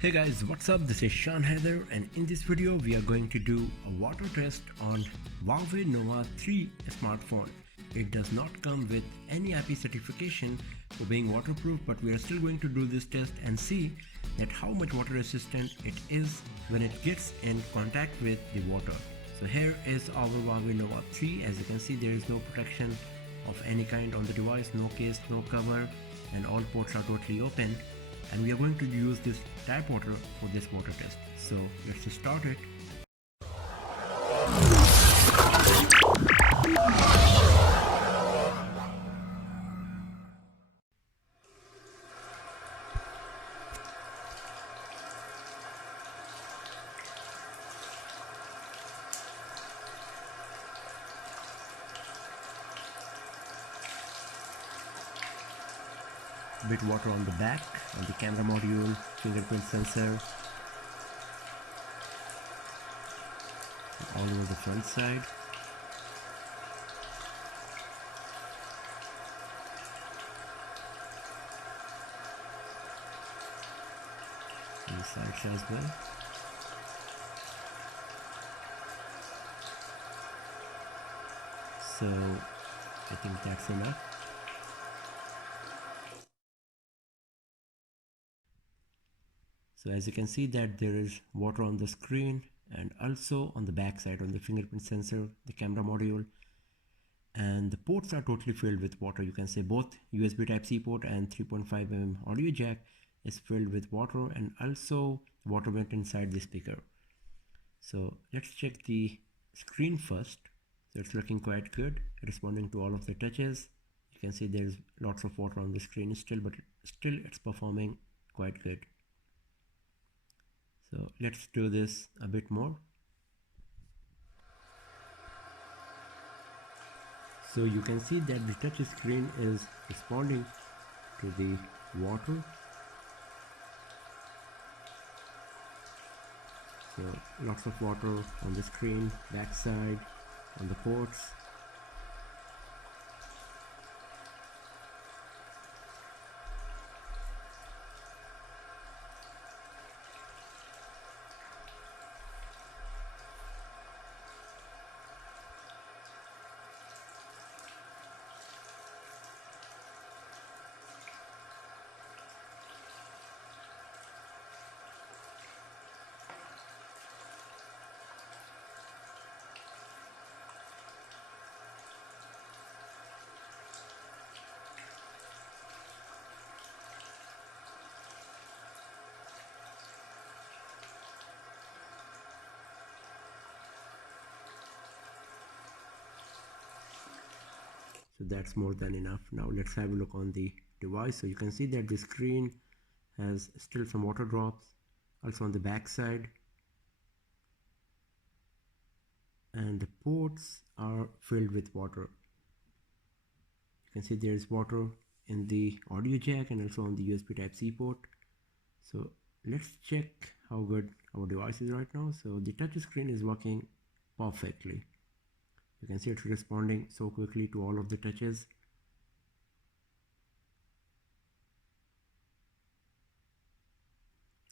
Hey guys, what's up? This is Sean Heather, and in this video we are going to do a water test on Huawei Nova 3 smartphone. It does not come with any IP certification for being waterproof, but we are still going to do this test and see that how much water resistant it is when it gets in contact with the water. So here is our Huawei Nova 3. As you can see, there is no protection of any kind on the device, no case, no cover, and all ports are totally open. And we are going to use this tap water for this water test. So let's start it. Bit water on the back, on the camera module, fingerprint sensor, all over the front side. And the sides as well. So I think that's enough. So as you can see that there is water on the screen and also on the back side on the fingerprint sensor, the camera module, and the ports are totally filled with water. You can say both USB Type-C port and 3.5mm audio jack is filled with water, and also water went inside the speaker. So let's check the screen first. So it's looking quite good, responding to all of the touches. You can see there's lots of water on the screen still, but still it's performing quite good. So let's do this a bit more. So you can see that the touch screen is responding to the water. So lots of water on the screen, backside, on the ports. So that's more than enough. Now let's have a look on the device. So you can see that the screen has still some water drops, also on the back side, and the ports are filled with water. You can see there is water in the audio jack and also on the USB Type-C port. So let's check how good our device is right now. So the touch screen is working perfectly. You can see it's responding so quickly to all of the touches.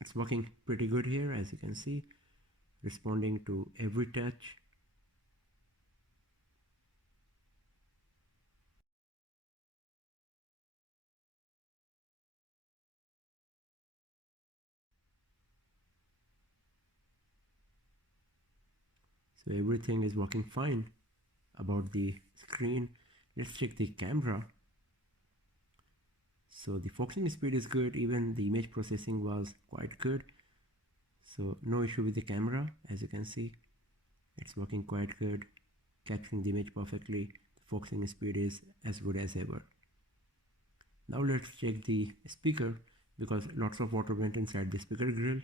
It's working pretty good here, as you can see, responding to every touch. So everything is working fine about the screen. Let's check the camera. So the focusing speed is good, even the image processing was quite good. So no issue with the camera. As you can see, it's working quite good, capturing the image perfectly. The focusing speed is as good as ever. Now let's check the speaker, because lots of water went inside the speaker grill.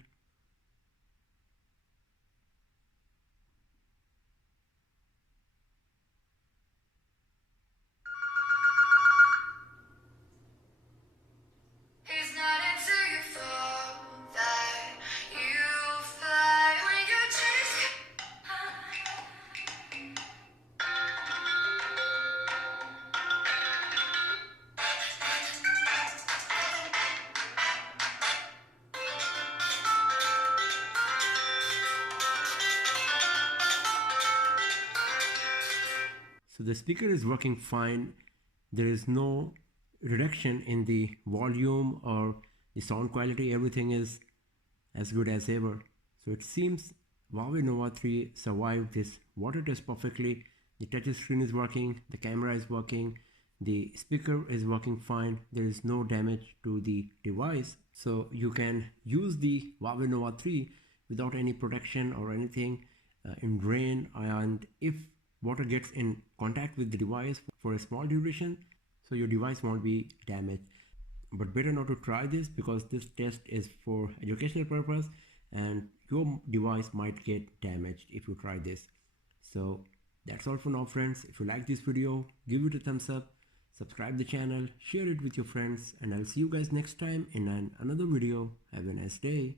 So the speaker is working fine. There is no reduction in the volume or the sound quality. Everything is as good as ever. So it seems Huawei Nova 3 survived this water test perfectly. The touch screen is working, the camera is working, the speaker is working fine. There is no damage to the device. So you can use the Huawei Nova 3 without any protection or anything in rain, and if water gets in contact with the device for a small duration, so your device won't be damaged. But better not to try this because this test is for educational purpose and your device might get damaged if you try this. So that's all for now, friends. If you like this video, give it a thumbs up, subscribe the channel, share it with your friends, and I'll see you guys next time in another video. Have a nice day.